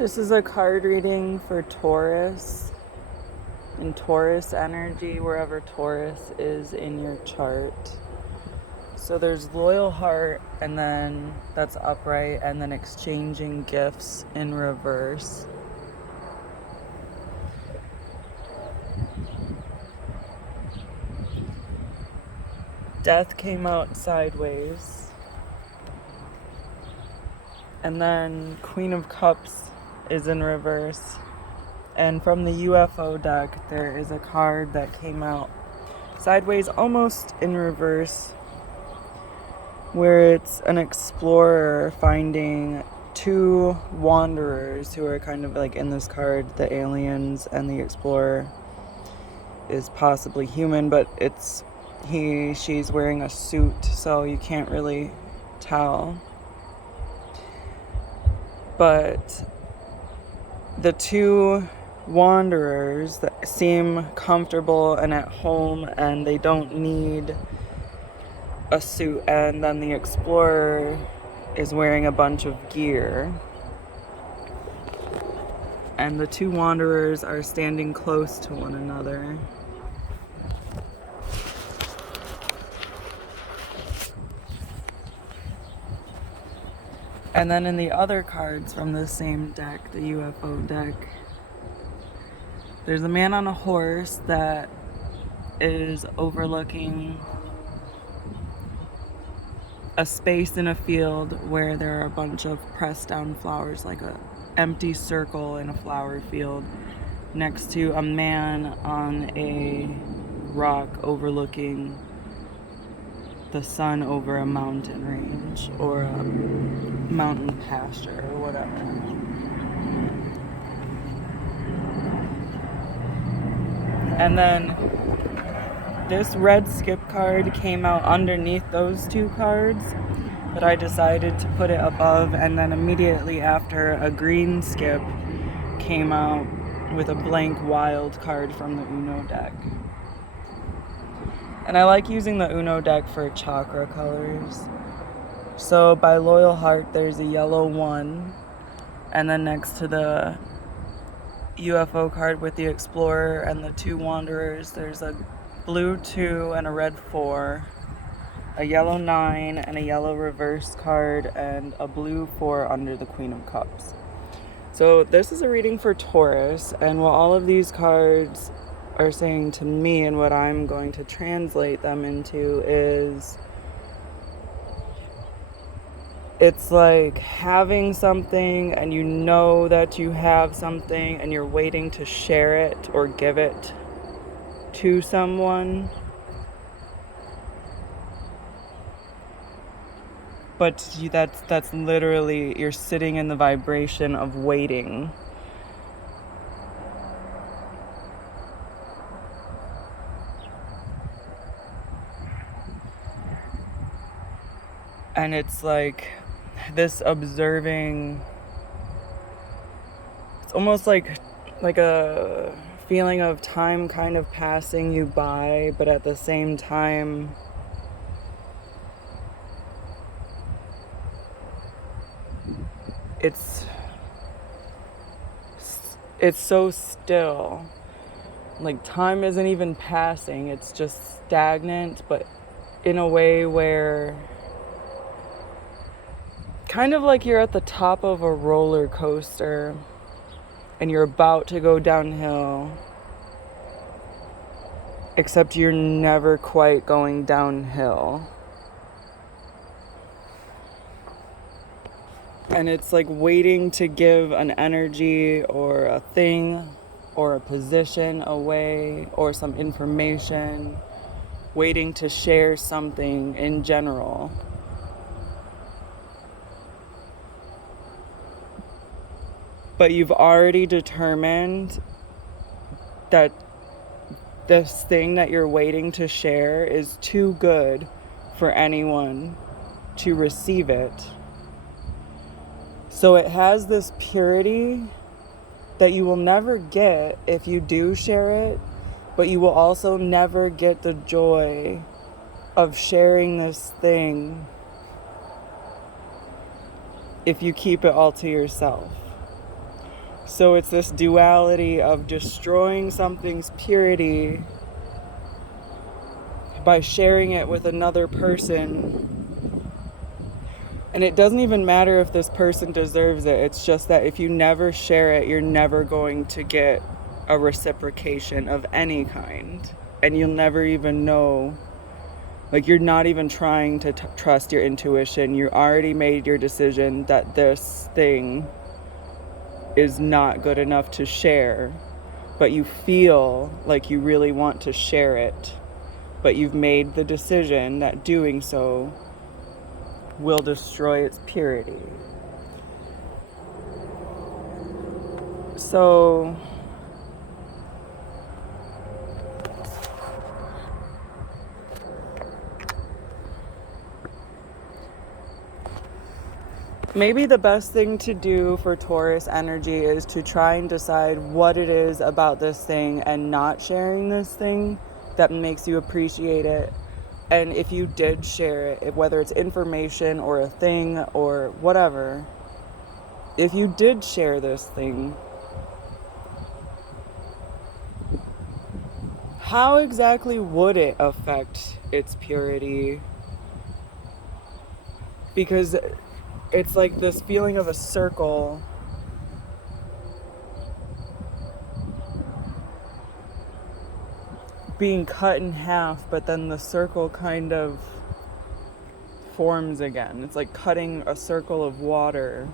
This is a card reading for Taurus and Taurus energy, wherever Taurus is in your chart. So there's loyal heart, and then that's upright, and then exchanging gifts in reverse. Death came out sideways. And then Queen of Cups is in reverse. And from the UFO deck, there is a card that came out sideways, almost in reverse, where it's an explorer finding two wanderers who are kind of like in this card. The aliens and the explorer is possibly human, but she's wearing a suit, so you can't really tell. But the two wanderers that seem comfortable and at home, and they don't need a suit, and then the explorer is wearing a bunch of gear. And the two wanderers are standing close to one another. And then in the other cards from the same deck, the UFO deck, there's a man on a horse that is overlooking a space in a field where there are a bunch of pressed down flowers, like an empty circle in a flower field, next to a man on a rock overlooking the sun over a mountain range or a mountain pasture or whatever. And then this red skip card came out underneath those two cards, but I decided to put it above, and then immediately after, a green skip came out with a blank wild card from the Uno deck. And I like using the Uno deck for chakra colors. So by loyal heart, there's a yellow 1, and then next to the UFO card with the explorer and the two wanderers, there's a blue 2 and a red 4, a yellow 9 and a yellow reverse card, and a blue 4 under the Queen of Cups. So this is a reading for Taurus, and what all of these cards are saying to me and what I'm going to translate them into is, it's like having something and you know that you have something and you're waiting to share it or give it to someone. But that's literally, you're sitting in the vibration of waiting. And it's like this observing, it's almost like a feeling of time kind of passing you by, but at the same time, it's so still. Like time isn't even passing, it's just stagnant, but in a way where kind of like you're at the top of a roller coaster and you're about to go downhill, except you're never quite going downhill. And it's like waiting to give an energy or a thing or a position away or some information, waiting to share something in general. But you've already determined that this thing that you're waiting to share is too good for anyone to receive it. So it has this purity that you will never get if you do share it, but you will also never get the joy of sharing this thing if you keep it all to yourself. So it's this duality of destroying something's purity by sharing it with another person. And it doesn't even matter if this person deserves it. It's just that if you never share it, you're never going to get a reciprocation of any kind. And you'll never even know. Like, you're not even trying to trust your intuition. You already made your decision that this thing is not good enough to share. But you feel like you really want to share it. But you've made the decision that doing so will destroy its purity. So maybe the best thing to do for Taurus energy is to try and decide what it is about this thing and not sharing this thing that makes you appreciate it. And if you did share it, whether it's information or a thing or whatever, if you did share this thing, how exactly would it affect its purity? Because it's like this feeling of a circle being cut in half, but then the circle kind of forms again. It's like cutting a circle of water,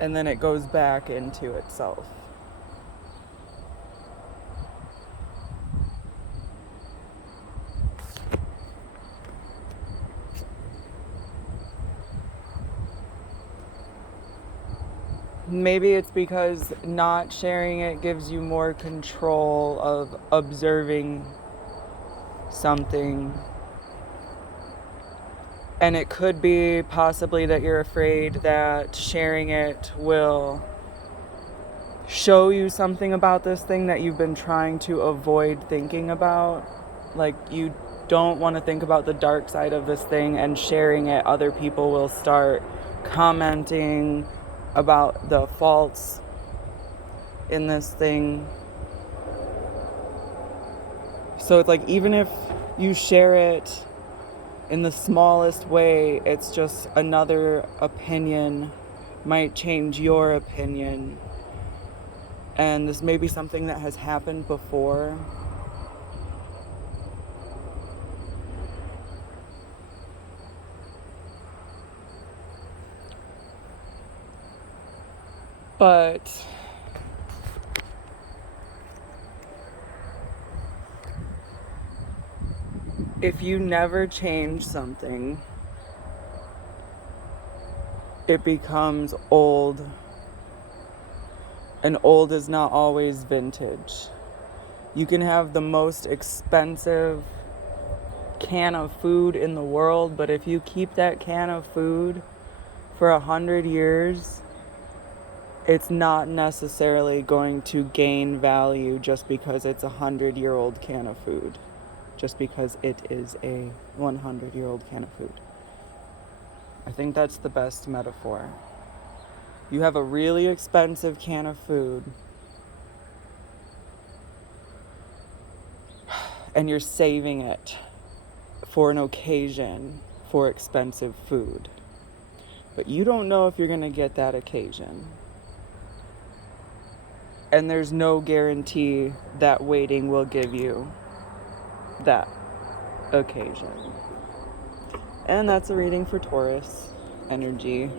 and then it goes back into itself. Maybe it's because not sharing it gives you more control of observing something. And it could be possibly that you're afraid that sharing it will show you something about this thing that you've been trying to avoid thinking about. Like, you don't want to think about the dark side of this thing, and sharing it, other people will start commenting about the faults in this thing. So it's like, even if you share it in the smallest way, it's just another opinion might change your opinion. And this may be something that has happened before. But if you never change something, it becomes old. And old is not always vintage. You can have the most expensive can of food in the world, but if you keep that can of food for 100 years, it's not necessarily going to gain value just because it's a 100-year-old can of food. Just because it is a 100-year-old can of food. I think that's the best metaphor. You have a really expensive can of food, and you're saving it for an occasion for expensive food. But you don't know if you're going to get that occasion. And there's no guarantee that waiting will give you that occasion. And that's a reading for Taurus energy.